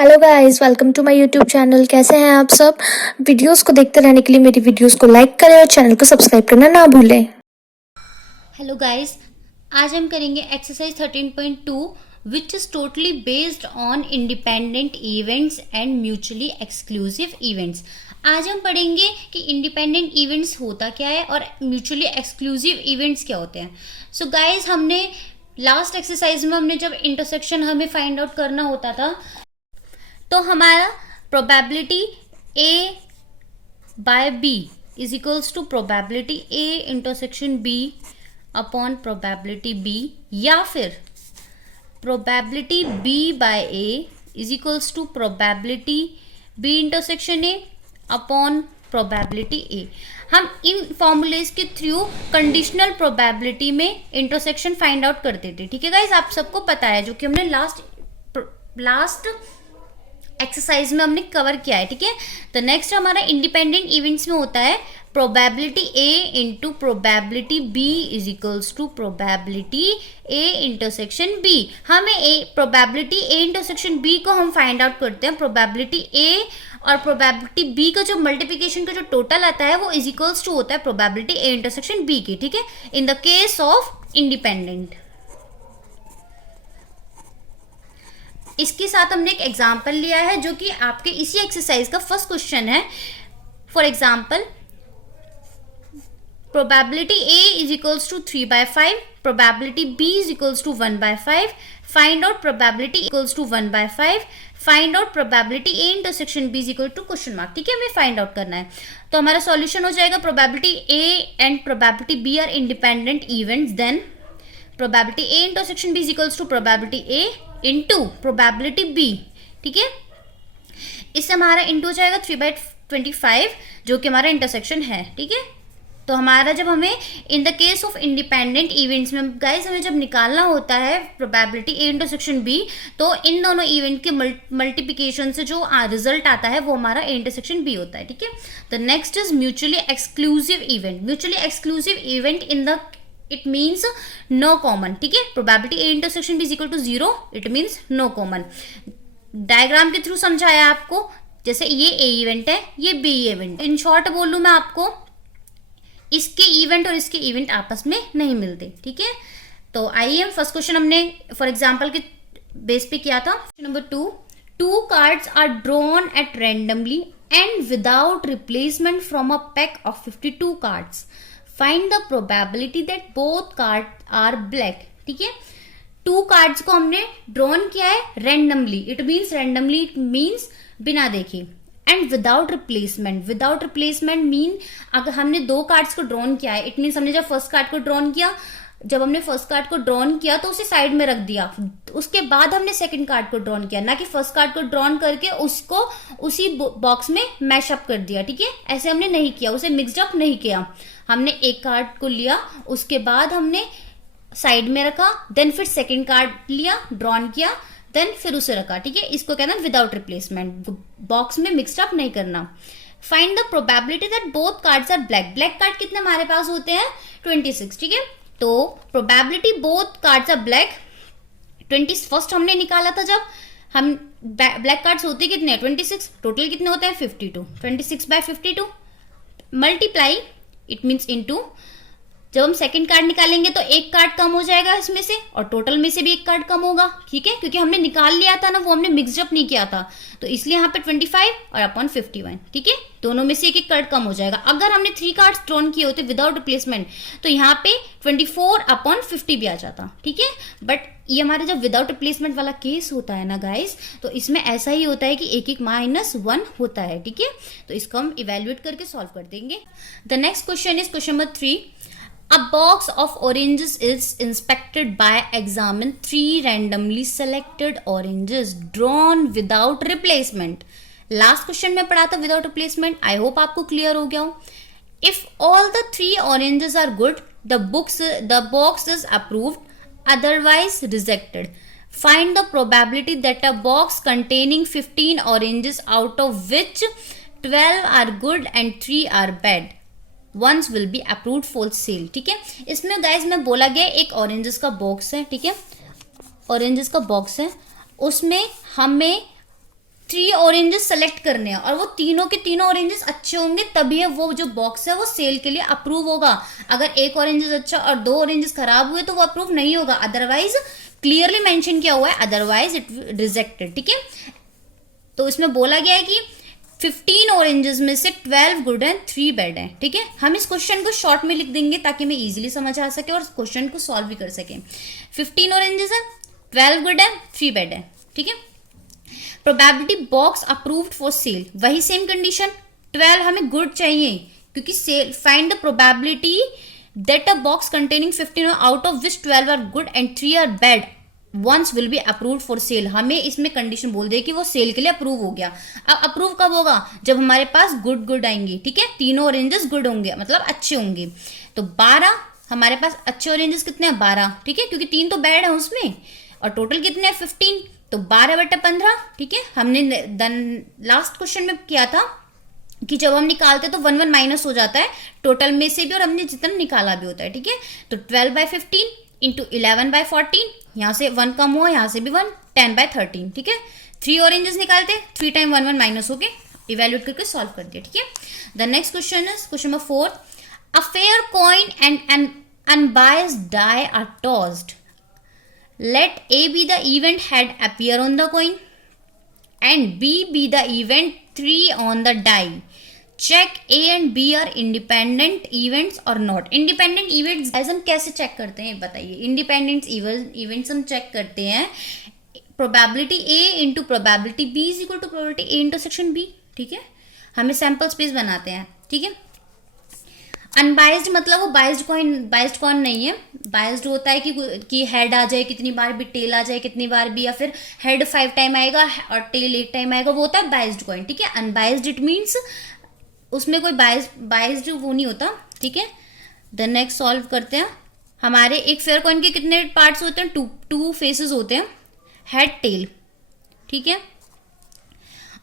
Hello guys, welcome to my YouTube channel. कैसे हैं आप सब? वीडियोस को देखते रहने के लिए मेरी वीडियोस को लाइक करें और चैनल को सब्सक्राइब करना ना भूलें। हेलो गाइस, आज हम करेंगे exercise 13.2 which is totally based on independent events and mutually exclusive events. आज हम पढ़ेंगे कि इंडिपेंडेंट इवेंट्स होता क्या है और म्यूचुअली एक्सक्लूसिव इवेंट्स क्या होते हैं। सो गाइस, हमने लास्ट एक्सरसाइज में हमने जब इंटरसेक्शन हमें फाइंड आउट करना होता था तो हमारा probability A by B is equals to probability A intersection B upon probability B, या फिर probability B by A is equals to probability B intersection A upon probability A. हम इन फॉर्मूलेज के थ्रू कंडीशनल प्रोबेबिलिटी में intersection find out करते थे। ठीक है गाइज, आप सबको पता है, जो कि हमने लास्ट एक्सरसाइज में हमने कवर किया है। ठीक है, तो नेक्स्ट हमारा इंडिपेंडेंट इवेंट्स में होता है probability A into probability B is equals to probability A intersection B. हमें प्रोबेबिलिटी ए इंटरसेक्शन बी को हम फाइंड आउट करते हैं। प्रोबेबिलिटी ए और प्रोबेबिलिटी बी का जो मल्टीप्लिकेशन का जो टोटल आता है वो इज इक्वल्स टू होता है प्रोबेबिलिटी ए इंटरसेक्शन बी की। ठीक है, इन द केस ऑफ इंडिपेंडेंट। इसके साथ हमने एक एग्जाम्पल लिया है जो कि आपके इसी एक्सरसाइज का फर्स्ट क्वेश्चन है। For example, probability A is equals to 3/5, probability B is equals to 1/5, find out probability equals to 1/5, find out probability A intersection B is equal to question mark. ठीक है, हमें find out करना है। तो हमारा solution हो जाएगा probability A and probability B are independent events, then probability A intersection B is equals to probability A into probability B. ठीक है, इससे हमारा इंटू हो जाएगा 3/25 जो कि हमारा इंटरसेक्शन है। ठीक है, तो हमारा जब हमें इन the case of independent events में गाइस हमें जब निकालना होता है प्रोबेबिलिटी ए इंटरसेक्शन बी, तो इन दोनों इवेंट के मल्टीप्लिकेशन से जो रिजल्ट आता है वो हमारा ए इंटरसेक्शन बी होता है। ठीक है, the next is mutually exclusive event. Mutually exclusive event in the it means no common. ठीक है, probability A intersection B is equal to 0, it means no common. Diagram के थ्रू समझाया आपको, जैसे ये ए इवेंट है, ये बी इवेंट। इन शॉर्ट बोलूं मैं आपको, इसके इवेंट और इसके इवेंट आपस में नहीं मिलते। ठीक है, तो आइए हम फर्स्ट क्वेश्चन हमने फॉर एग्जाम्पल के बेस पे किया था। Number 2 cards are drawn at randomly and without replacement from a pack of 52 cards. Find the probability that both card are black. ठीक है, 2 कार्ड्स को हमने ड्रॉन किया है रैंडमली, इट मीन्स बिना देखे, and without replacement. Without replacement mean अगर हमने 2 कार्ड्स को ड्रॉन किया है, इट मीन्स हमने जब फर्स्ट कार्ड को ड्रॉन किया, तो उसे साइड में रख दिया, उसके बाद हमने सेकंड कार्ड को ड्रॉन किया, ना कि फर्स्ट कार्ड को ड्रॉन करके उसको उसी बॉक्स में मैशअप कर दिया। ठीक है, ऐसे हमने नहीं किया, उसे मिक्सड अप नहीं किया। हमने एक कार्ड को लिया, उसके बाद हमने साइड में रखा, देन फिर सेकंड कार्ड लिया, ड्रॉन किया, देन फिर उसे रखा। ठीक है, इसको कहना है विदाउट रिप्लेसमेंट, बॉक्स में मिक्सड अप नहीं करना। Find the probability that both cards are black. Black card कितने हमारे पास होते हैं? 26। ठीक है, तो probability both cards are black 20 first हमने निकाला था जब हम ब्लैक कार्ड्स होते कितने? 26। टोटल कितने होते हैं? 52। 26/52 मल्टीप्लाई, इट मीन्स इनटू। जब हम सेकंड कार्ड निकालेंगे तो एक कार्ड कम हो जाएगा इसमें से, और टोटल में से भी एक कार्ड कम होगा। ठीक है, क्योंकि हमने निकाल लिया था ना, वो हमने मिक्सड अप नहीं किया था, तो इसलिए यहाँ पे 25 और अपॉन 51। ठीक है, दोनों में से एक कार्ड कम हो जाएगा। अगर हमने 3 कार्ड्स ड्रॉन किए होते विदाउट रिप्लेसमेंट तो यहाँ पे 24/50 भी आ जाता। ठीक है, बट ये हमारे जब विदाउट रिप्लेसमेंट वाला केस होता है ना गाइस, तो इसमें ऐसा ही होता है कि एक -1 होता है। ठीक है, तो इसको हम इवेल्युएट करके सॉल्व कर देंगे। The next question is question number 3। A box of oranges is inspected by examine 3 randomly selected oranges drawn without replacement. Last question में पढ़ा था विदाउट रिप्लेसमेंट, आई होप आपको क्लियर हो गया हो। If all the 3 oranges are good, the box is approved, otherwise rejected. Find the probability that a box containing 15 oranges out of which 12 are good and 3 are bad ones will be approved for sale. ठीक है, इसमें guys में बोला गया एक oranges का box है। ठीक है, ऑरेंजेस का बॉक्स है, उसमें हमें 3 ऑरेंजेस सेलेक्ट करने हैं और वो तीनों के तीनों ऑरेंजेस अच्छे होंगे तभी है वो जो बॉक्स है वो सेल के लिए अप्रूव होगा। अगर एक ऑरेंजेस अच्छा और 2 ऑरेंजेस खराब हुए तो वो अप्रूव नहीं होगा, अदरवाइज क्लियरली मेंशन किया हुआ है, अदरवाइज इट रिजेक्टेड। ठीक है, तो इसमें बोला गया है कि 15 ऑरेंजेस में से 12 गुड एंड 3 बैड हैं। ठीक है, हम इस क्वेश्चन को शॉर्ट में लिख देंगे ताकि हमें इजीली समझ आ सके और क्वेश्चन को सॉल्व भी कर सके। 15 ऑरेंजेस है, 12 गुड है, 3 बैड है। ठीक है, probability box approved for sale, वही सेम कंडीशन, 12 हमें गुड चाहिए क्योंकि sale, find the probability that a box containing 15 out of which 12 are good and 3 are bad ones will be approved for sale. हमें इसमें condition बोल दे कि वो cell के लिए अप्रूव हो गया। अब अप्रूव कब होगा? जब हमारे पास गुड आएंगी। ठीक है, तीनों ऑरेंजेस गुड होंगे मतलब अच्छे होंगे। तो 12 हमारे पास अच्छे ऑरेंजेस कितने हैं? 12। ठीक है, क्योंकि 3 तो बैड है उसमें, और टोटल कितने हैं? 15। तो 12/15। ठीक है, हमने लास्ट क्वेश्चन में किया था कि जब हम निकालते तो 1 1 माइनस हो जाता है टोटल में से भी और हमने जितना निकाला भी होता है। ठीक है, तो 12/15 इंटू 11/14, यहाँ से 1 कम हुआ, यहाँ से भी 1, 10/13। ठीक है, 3 ऑरेंजेस निकालते, 3 टाइम 1 1 माइनस हो गए, इवेल्यूएट करके सॉल्व कर दिया। ठीक है, the next question is question number 4, a fair coin and an unbiased die are tossed, let A be the event head appear on the coin and B be the event 3 on the die. Check A and B are independent events or not. Independent events as हम कैसे check करते हैं बताइए। Independent events हम check करते हैं probability A into probability B is equal to probability A intersection B। ठीक है, हमें सैम्पल स्पेस बनाते हैं। ठीक है, अनबाइज्ड मतलब वो बाइज्ड कॉइन नहीं है। बाइज्ड होता है कि हेड आ जाए कितनी बार भी, टेल आ जाए कितनी बार भी, या फिर हेड 5 टाइम आएगा और टेल 8 टाइम आएगा, वो होता है बाइज्ड कॉइन। ठीक है, अनबाइज्ड इट मीन्स उसमें कोई बाइज्ड वो नहीं होता। ठीक है, द नेक्स्ट सॉल्व करते हैं। हमारे एक फेयर कॉइन के कितने पार्ट्स होते हैं? 2 फेसेस होते हैं, हेड टेल। ठीक है,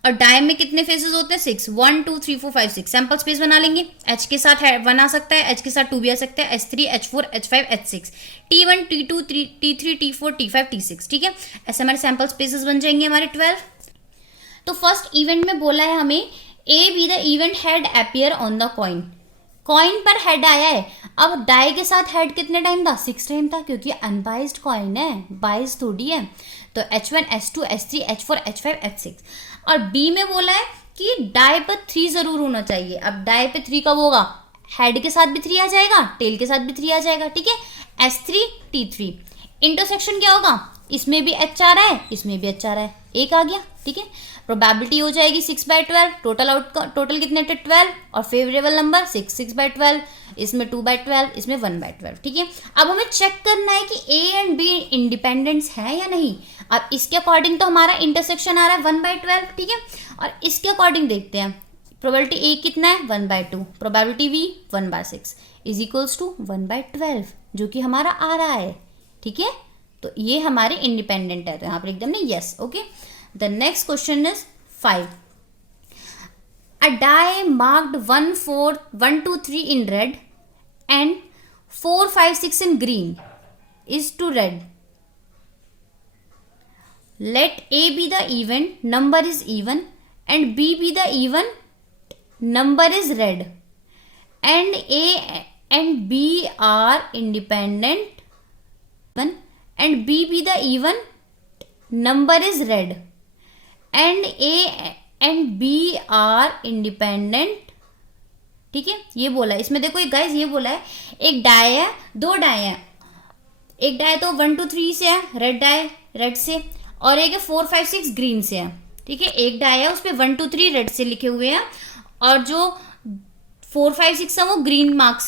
और डाई में कितने फेसेस होते हैं? 6, 1 2 3 4 5 6। सैंपल स्पेस बना लेंगे। H के साथ 1 आ सकता है, H के साथ 2 भी आ सकता है, H3 H4 H5 H6, T1 T2 T3 T4 T5 T6। ठीक है, ऐसे हमारे सैंपल स्पेसेस बन जाएंगे हमारे 12। तो फर्स्ट इवेंट में बोला है हमें A B the event head appear on the coin. Coin पर हेड आया है, अब डाई के साथ हेड कितने टाइम था? 6 टाइम था, क्योंकि अनबाइज्ड कॉइन है, बाइज थोड़ी है। तो H1 H2 H3 H4 H5 H6। और बी में बोला है कि डाई पर 3 जरूर होना चाहिए। अब डाई पे 3 कब होगा? हेड के साथ भी 3 आ जाएगा, टेल के साथ भी 3 आ जाएगा। ठीक है, S3 T3। इंटरसेक्शन क्या होगा? इसमें भी H आ रहा है, इसमें भी H आ रहा है, 1 आ गया। ठीक है, प्रोबेबिलिटी हो जाएगी 6/12, टोटल कितने थे? 12, और फेवरेबल नंबर 6/12, इसमें 2/12, इसमें 1/12। ठीक है, अब हमें चेक करना है कि A एंड B इंडिपेंडेंस है या नहीं। अब इसके अकॉर्डिंग तो हमारा इंटरसेक्शन आ रहा है 1/12। ठीक है, और इसके अकॉर्डिंग देखते हैं प्रोबेबिलिटी A कितना है? 1/2, probability B 1/6 is equals to 1/12, जो कि हमारा आ रहा है। ठीक है, तो ये हमारे इंडिपेंडेंट है, तो यहाँ पर एकदम नहीं yes. Okay, the next question is 5, a die marked 1 4 1 2 3 in red and 4 5 6 in green is to red. Let A be the event number is even and B be the even number is red, and A and B are independent and B be the even number is red, and A and B are independent। ठीक है, ये बोला है इसमें। देखो guys, ये बोला है एक डाई है, 2 डाई है। एक डाई तो 1 2 3 से है, रेड डाई रेड से, और एक 4 5 6 ग्रीन से है। ठीक है, एक डाई है उस पर 1 2 3 रेड से लिखे हुए हैं, और जो 4 5 6 है वो ग्रीन मार्क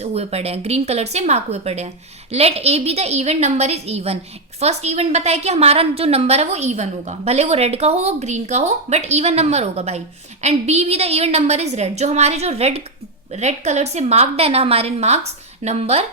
हुए पड़े हैं, ग्रीन कलर से मार्क हुए पड़े हैं। Let A be the event number is even. First event बताया कि हमारा जो नंबर है वो इवन होगा, भले वो रेड का हो वो ग्रीन का हो, बट इवन नंबर होगा भाई। And B be the event number is red. जो हमारे जो रेड कलर से मार्क्ड है ना, हमारे नंबर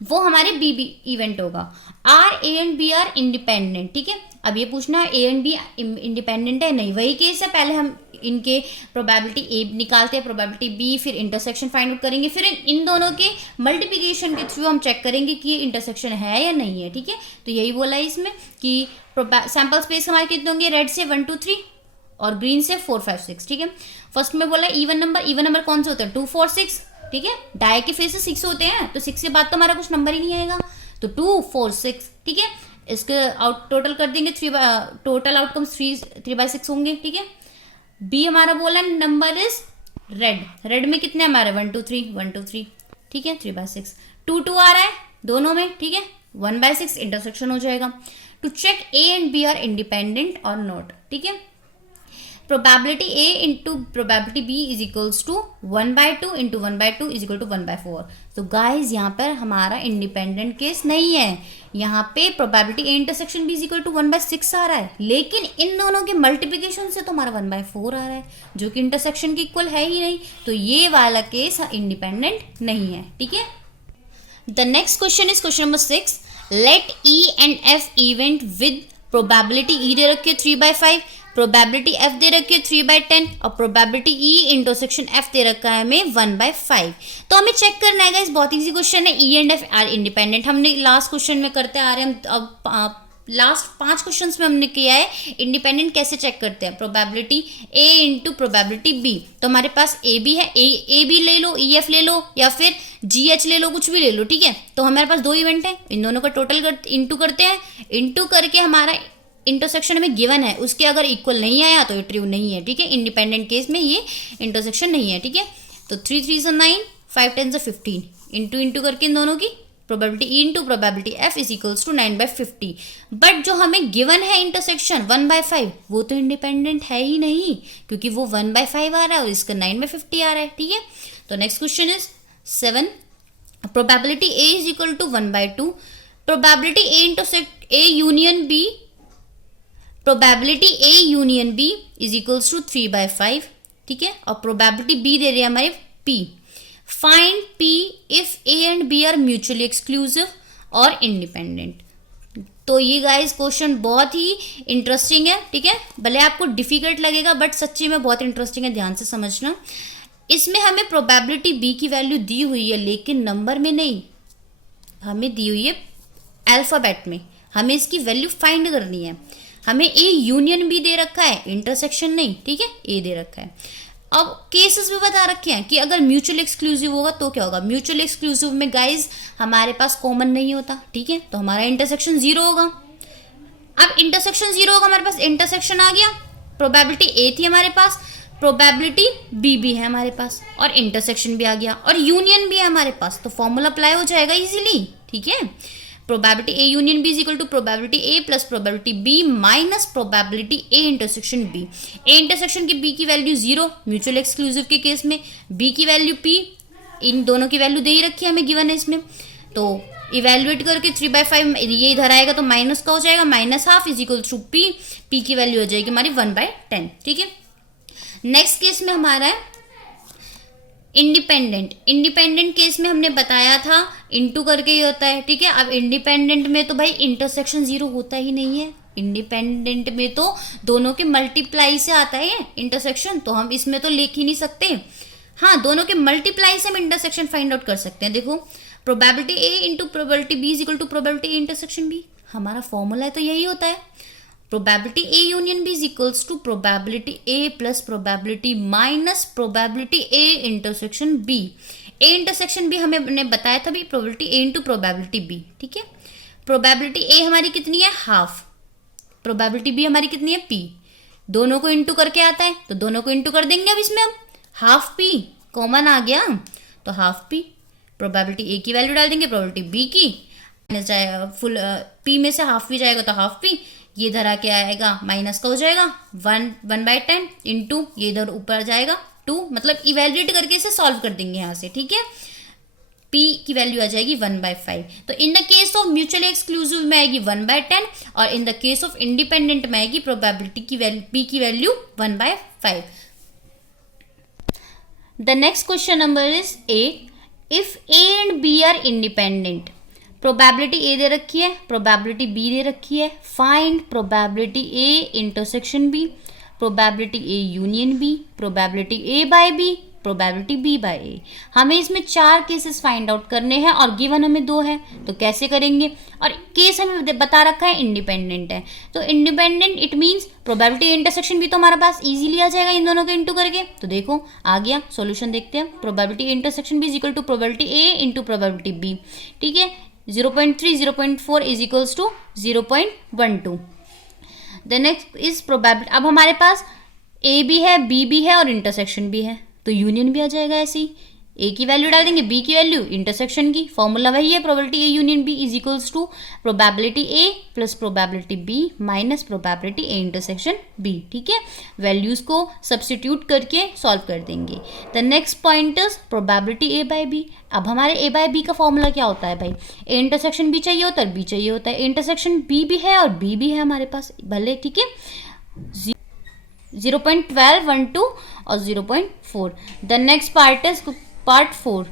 वो हमारे बी बी इवेंट होगा। Are A and B are independent, ठीक है। अब ये पूछना ए एंड बी इंडिपेंडेंट है, नहीं, वही केस है। पहले हम इनके प्रोबेबिलिटी ए निकालते हैं, प्रोबेबिलिटी बी, फिर इंटरसेक्शन फाइंड आउट करेंगे, फिर इन दोनों के मल्टीप्लिकेशन के थ्रू हम चेक करेंगे कि ये इंटरसेक्शन है या नहीं है, ठीक है। तो यही बोला है इसमें कि सैंपल स्पेस हमारे कितने होंगे, रेड से 1 2 3 और ग्रीन से 4 5 6, ठीक है। फर्स्ट में बोला इवन नंबर कौन से होते हैं, 2 4 6, ठीक है। डाई के फेस से 6 होते हैं, तो 6 के बाद तो हमारा कुछ नंबर ही नहीं आएगा, तो 2 4 6, ठीक है। इसके आउट टोटल कर देंगे, टोटल आउटकम्स 3/6 होंगे, ठीक है। बी हमारा बोला नंबर इज रेड में कितने हमारे 1 2 3 1 2 3, ठीक है, 3/6। 2 2 आ रहा है दोनों में, ठीक है, 1/6 इंटरसेक्शन हो जाएगा। To check A and B are independent और नॉट, ठीक है। Probability A into probability B is equals to 1/2 into 1/2 is equal to 1/4। तो गाइज यहाँ पर हमारा इंडिपेंडेंट केस नहीं है, यहाँ पे probability A intersection B is equal to 1/6 आ रहा है, लेकिन इन दोनों के मल्टीप्लिकेशन से तो हमारा 1/4 आ रहा है, जो कि इंटरसेक्शन के इक्वल है ही नहीं, तो ये वाला केस इंडिपेंडेंट नहीं है, ठीक है। The next question is question number 6। Let E and F event with probability E दे रखी है 3/5, प्रोबेबिलिटी एफ दे रखी है 3/10 और प्रोबेबिलिटी ई इंटरसेक्शन एफ दे रखा है हमें 1/5। तो हमें चेक करना है गाइस, बहुत इजी क्वेश्चन है। ई एंड एफ आर इंडिपेंडेंट, हमने लास्ट क्वेश्चन में करते आ रहे हैं, हम अब लास्ट 5 क्वेश्चंस में हमने किया है इंडिपेंडेंट कैसे चेक करते हैं, probability A into probability B. तो हमारे पास ए बी है, ए बी ले लो, ई एफ ले लो, या फिर जी एच ले लो, कुछ भी ले लो, ठीक है। तो हमारे पास 2 इवेंट है, इन दोनों का टोटल इंटू करते हैं, इंटू करके हमारा इंटरसेक्शन हमें गिवन है, उसके अगर इक्वल नहीं आया तो ये ट्रू नहीं है, ठीक है। इंडिपेंडेंट केस में ये इंटरसेक्शन नहीं है, ठीक है। तो 3 3 से 9, 5 10 से 15, इंटू करके इन दोनों की probability E into probability F is equals to 9/50। But जो हमें गिवन है इंटरसेक्शन 1/5, वो तो इंडिपेंडेंट है ही नहीं, क्योंकि वो 1/5 आ रहा है और इसका 9/50 आ रहा है, ठीक है। तो next question is 7। Probability A is equal to 1/2, probability A intersect A union B, probability A union B is equals to 3/5, ठीक है। और प्रोबेबिलिटी बी दे रही है हमारे P. Find P if A and B are mutually exclusive और independent. तो ये guys question बहुत ही इंटरेस्टिंग है, ठीक है। भले आपको डिफिकल्ट लगेगा बट सच्ची में बहुत इंटरेस्टिंग है, ध्यान से समझना। इसमें हमें प्रोबेबिलिटी बी की वैल्यू दी हुई है, लेकिन नंबर में नहीं, हमें दी हुई है अल्फाबेट में। हमें इसकी वैल्यू फाइंड करनी है। हमें ए यूनियन बी दे रखा है, इंटरसेक्शन नहीं, ठीक है, ए दे रखा है। अब केसेस भी बता रखे हैं कि अगर म्यूचुअल एक्सक्लूसिव होगा तो क्या होगा। म्यूचुअल एक्सक्लूसिव में गाइज हमारे पास कॉमन नहीं होता, ठीक है, तो हमारा इंटरसेक्शन 0 होगा। अब इंटरसेक्शन 0 होगा, हमारे पास इंटरसेक्शन आ गया, प्रोबेबिलिटी ए थी हमारे पास, प्रोबेबिलिटी बी भी है हमारे पास, और इंटरसेक्शन भी आ गया, और यूनियन भी है हमारे पास, तो फॉर्मूला अप्लाई हो जाएगा इजीली, ठीक है। Probability A union B is equal to probability A plus probability B minus probability A intersection B. A intersection की बी की वैल्यू 0 म्यूचुअल एक्सक्लूसिव के केस में, बी की वैल्यू पी, इन दोनों की वैल्यू दे ही रखी है हमें गिवन है इसमें। तो इवेल्युएट करके 3/5 ये इधर आएगा तो माइनस का हो जाएगा, -12 is equal to P, P की वैल्यू हो जाएगी हमारी 1/10, ठीक है। नेक्स्ट केस में हमारा है इंडिपेंडेंट। इंडिपेंडेंट केस में हमने बताया था इंटू करके ही होता है, ठीक है। अब इंडिपेंडेंट में तो भाई इंटरसेक्शन 0 होता ही नहीं है, इंडिपेंडेंट में तो दोनों के मल्टीप्लाई से आता है इंटरसेक्शन, तो हम इसमें तो लिख ही नहीं सकते। हाँ, दोनों के मल्टीप्लाई से हम इंटरसेक्शन फाइंड आउट कर सकते हैं। देखो, probability A into probability B is equal to probability A intersection B, हमारा फॉर्मूला है तो यही होता है। Probability A union B is equals to probability A plus probability minus probability A intersection B. A intersection B हमने बताया था भी probability A into probability B, ठीक है। प्रोबेबिलिटी ए हमारी कितनी है, हाफ, प्रोबेबिलिटी बी हमारी कितनी है, पी। दोनों को इंटू करके आता है तो दोनों को इंटू कर देंगे। अब इसमें हम हाफ पी कॉमन आ गया तो हाफ पी, प्रोबेबिलिटी ए की वैल्यू डाल देंगे, प्रोबेबिलिटी बी की फुल पी में से हाफ भी जाएगा तो हाफ पी, ये इधर आके आएगा माइनस का हो जाएगा 1/10 इंटू ये इधर ऊपर जाएगा 2, मतलब इवेल्युएट करके इसे सॉल्व कर देंगे यहाँ से, ठीक है। P की वैल्यू आ जाएगी 1/5। तो in the case of mutually exclusive में आएगी 1/10 और in the case of independent में आएगी प्रोबेबिलिटी की वैल्यू P की value 1/5। The next question number is 8। If A and B are independent, probability A दे रखी है, प्रोबेबिलिटी बी दे रखी है। Find probability A intersection B, probability A union B, probability A by B, probability B by A. हमें इसमें 4 cases find out करने हैं और गिवन हमें 2 है, तो कैसे करेंगे। और केस हमें बता रखा है इंडिपेंडेंट है, तो independent it means probability intersection भी तो हमारे पास इजीली आ जाएगा इन दोनों के इंटू करके। तो देखो आ गया, सॉल्यूशन देखते हैं। Probability intersection B is equal to probability A into probability B, ठीक है। 0.3 0.4 is equals to 0.12। The next is probability. अब हमारे पास ए भी है, बी भी है और इंटरसेक्शन भी है, तो यूनियन भी आ जाएगा ऐसे ही। ए की वैल्यू डाल देंगे, बी की वैल्यू, इंटरसेक्शन की फॉर्मूला वही है, probability A union B is equals to probability A plus probability B minus probability A intersection B, ठीक है। वैल्यूज को सब्स्टिट्यूट करके सॉल्व कर देंगे। The next point is probability A by B. अब हमारे ए बाय बी का formula क्या होता है भाई, ए इंटरसेक्शन बी चाहिए होता है, बी चाहिए होता है। इंटरसेक्शन बी भी है और बी भी है हमारे पास भले, ठीक है। 0.12, 1, 2 और 0.4। The next part is part 4,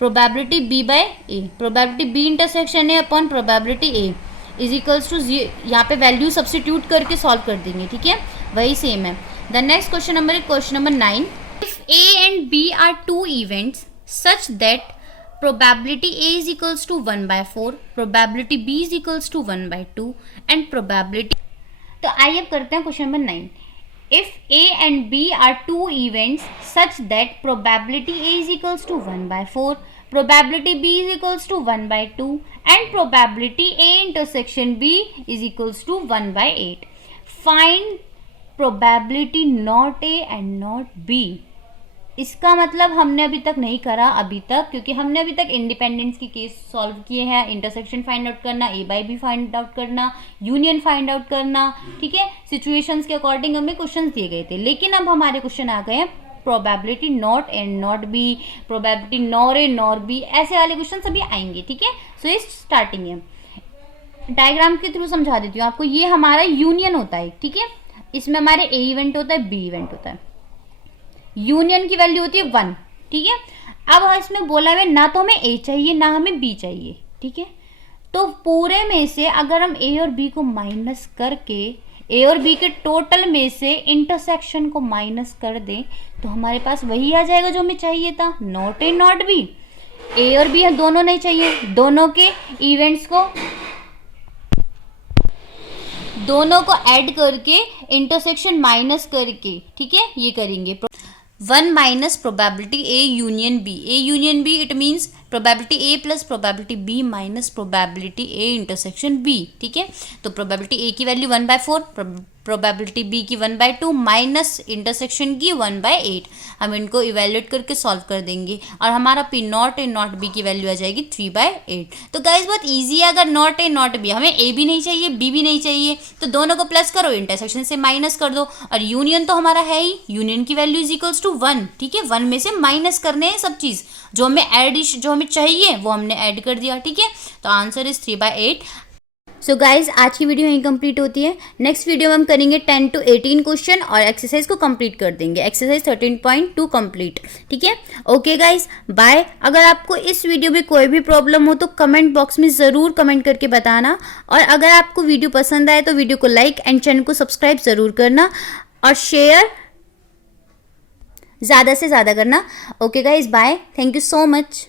probability B by A. Probability B intersection है upon probability A is equals to, यहाँ पे वैल्यू सब्स्टिट्यूट करके सॉल्व कर देंगे, ठीक है, वही सेम है। The next question number is question number 9। If A and B are 2 events such that probability A is equals to 1/4, probability B is equals to 1/2 and probability। तो आइए अब करते हैं question number 9। If A and B are 2 events such that probability A is equals to 1/4, probability B is equals to 1/2 and probability A intersection B is equals to 1/8, find probability not A and not B। इसका मतलब हमने अभी तक नहीं करा अभी तक, क्योंकि हमने अभी तक इंडिपेंडेंस की केस सॉल्व किए हैं, इंटरसेक्शन फाइंड आउट करना, ए बाय बी फाइंड आउट करना, यूनियन फाइंड आउट करना, ठीक है। सिचुएशंस के अकॉर्डिंग हमें क्वेश्चंस दिए गए थे, लेकिन अब हमारे क्वेश्चन आ गए हैं probability not a not be, probability nor a nor be, ऐसे वाले क्वेश्चन सभी आएंगे, ठीक है। सो ये स्टार्टिंग है, डायग्राम के थ्रू समझा देती हूँ आपको। ये हमारा यूनियन होता है, ठीक है। इसमें हमारे ए इवेंट होता है, बी इवेंट होता है, यूनियन की वैल्यू होती है 1, ठीक है। अब इसमें बोला हुआ ना तो हमें ए चाहिए ना हमें बी चाहिए, ठीक है। तो पूरे में से अगर हम ए और बी को माइनस करके ए और बी के टोटल में से इंटरसेक्शन को माइनस कर दें तो हमारे पास वही आ जाएगा जो हमें चाहिए था, नॉट ए नॉट बी। ए और बी दोनों नहीं चाहिए, दोनों के इवेंट्स को दोनों को ऐड करके इंटरसेक्शन माइनस करके, ठीक है, ये करेंगे। 1 minus probability A union B. A union B it means probability A plus probability B minus probability A intersection B, ठीक है। तो प्रोबेबिलिटी ए की वैल्यू 1/4, प्रोबेबिलिटी बी की 1/2 माइनस इंटरसेक्शन की 1/8। हम इनको इवेल्युएट करके सॉल्व कर देंगे और हमारा P not a not be की वैल्यू आ जाएगी 3/8। तो गाइस बहुत इजी है, अगर नॉट ए नॉट बी, हमें ए भी नहीं चाहिए बी भी नहीं चाहिए, तो दोनों को प्लस करो, इंटरसेक्शन से माइनस कर दो, और यूनियन तो हमारा है ही, यूनियन की वैल्यू इज इक्वल्स टू 1, ठीक है। 1 में से माइनस करने हैं सब चीज़, जो हमें चाहिए वो हमने ऐड कर दिया, ठीक है। तो आंसर इज 3/8। सो गाइज आज की वीडियो यहीं कंप्लीट होती है। नेक्स्ट वीडियो में हम करेंगे 10 to 18 क्वेश्चन और एक्सरसाइज को कंप्लीट कर देंगे, एक्सरसाइज 13.2 कंप्लीट, ठीक है। Okay guys bye. अगर आपको इस वीडियो में कोई भी प्रॉब्लम हो तो कमेंट बॉक्स में ज़रूर कमेंट करके बताना, और अगर आपको वीडियो पसंद आए तो वीडियो को लाइक एंड चैनल को सब्सक्राइब ज़रूर करना और शेयर ज़्यादा से ज़्यादा करना। Okay guys bye, thank you so much.